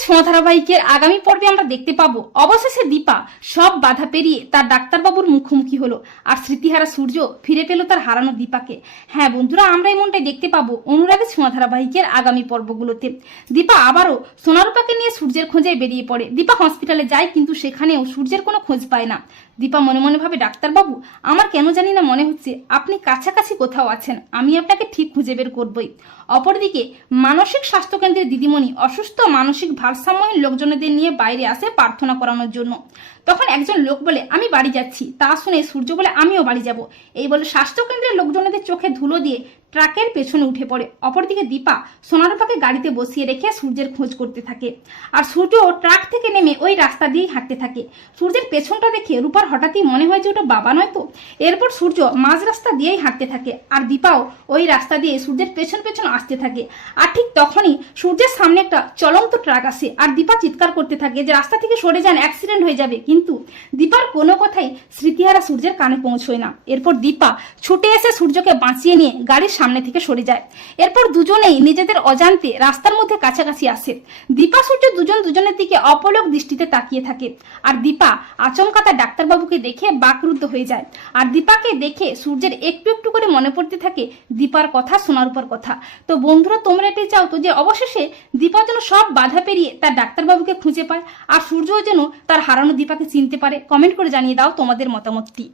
ছোঁয়া ধারাবাহিকের আগামী পর্বে আমরা দেখতে পাবো। অবশেষে দীপা সব বাধা পেরিয়ে তার ডাক্তারবাবুর মুখোমুখি হলো আর স্মৃতিহারা সূর্য ফিরে পেল তার হারানো দীপাকে। হ্যাঁ বন্ধুরা, আমরা এমনটাই দেখতে পাবো অনুরাগের ছোঁয়া ধারাবাহিকের আগামী পর্বগুলোতে। দীপা আবারও সোনারূপাকে নিয়ে সূর্যের খোঁজে বেরিয়ে পড়ে। দীপা হসপিটালে যায় কিন্তু সেখানেও সূর্যের কোনো খোঁজ পায় না। দীপা মনে মনে ভাবে, ডাক্তারবাবু, আমার কেন জানি না মনে হচ্ছে আপনি কাছাকাছি কোথাও আছেন। আমি আপনাকে ঠিক খুঁজে বের করবই। অপরদিকে মানসিক স্বাস্থ্যকেন্দ্রের দিদিমণি অসুস্থ মানসিক ভারসাম্যহীন লোকজনদের নিয়ে বাইরে আসে প্রার্থনা করানোর জন্য। তখন একজন লোক বলে, আমি বাড়ি যাচ্ছি। তা শুনে সূর্য বলে, আমিও বাড়ি যাব। এই বলে স্বাস্থ্যকেন্দ্রের লোকজনদের চোখে ধুলো দিয়ে ট্রাকের পেছনে উঠে পড়ে। অপরদিকে দীপা সোনারূপাকে গাড়িতে বসিয়ে রেখে সূর্যের খোঁজ করতে থাকে। আর সূর্য ট্রাক থেকে নেমে ওই রাস্তা দিয়েই হাঁটতে থাকে। সূর্যের পেছনটা দেখে রূপার হঠাৎই মনে হয় যে ওটা বাবা নয় তো। এরপর সূর্য মাঝ রাস্তা দিয়েই হাঁটতে থাকে আর দীপাও ওই রাস্তা দিয়ে সূর্যের পেছন পেছন আসতে থাকে। আর ঠিক তখনই সূর্যের সামনে একটা চলন্ত ট্রাক আসে আর দীপা চিৎকার করতে থাকে যে রাস্তা থেকে সরে যান অ্যাক্সিডেন্ট হয়ে যাবে। কিন্তু দীপার কোনো কথাই স্মৃতিহারা সূর্যের কানে পৌঁছয় না। এরপর দীপা ছুটে এসে সূর্যকে বাঁচিয়ে নিয়ে গাড়ির সামনে থেকে সরে যায়। এরপর দুজনেই নিজেদের অজান্তে রাস্তার মধ্যে কাছাকাছি আসে। দীপা, সূর্য দুজন দুজনের দিকে অপলক দৃষ্টিতে তাকিয়ে থাকে। আর দীপা আচমকা তার ডাক্তারবাবুকে দেখে বাকরুদ্ধ হয়ে যায়। আর দীপাকে দেখে সূর্যের একটু একটু করে মনে পড়তে থাকে দীপার কথা শোনার উপর কথা। তো বন্ধুরা, তোমরা এটাই চাও তো যে অবশেষে দীপা যেন সব বাধা পেরিয়ে তার ডাক্তারবাবুকে খুঁজে পায়, আর সূর্য যেন তার হারানো দীপাকে চিনতে পারে। কমেন্ট করে জানিয়ে দাও তোমাদের মতামতটি।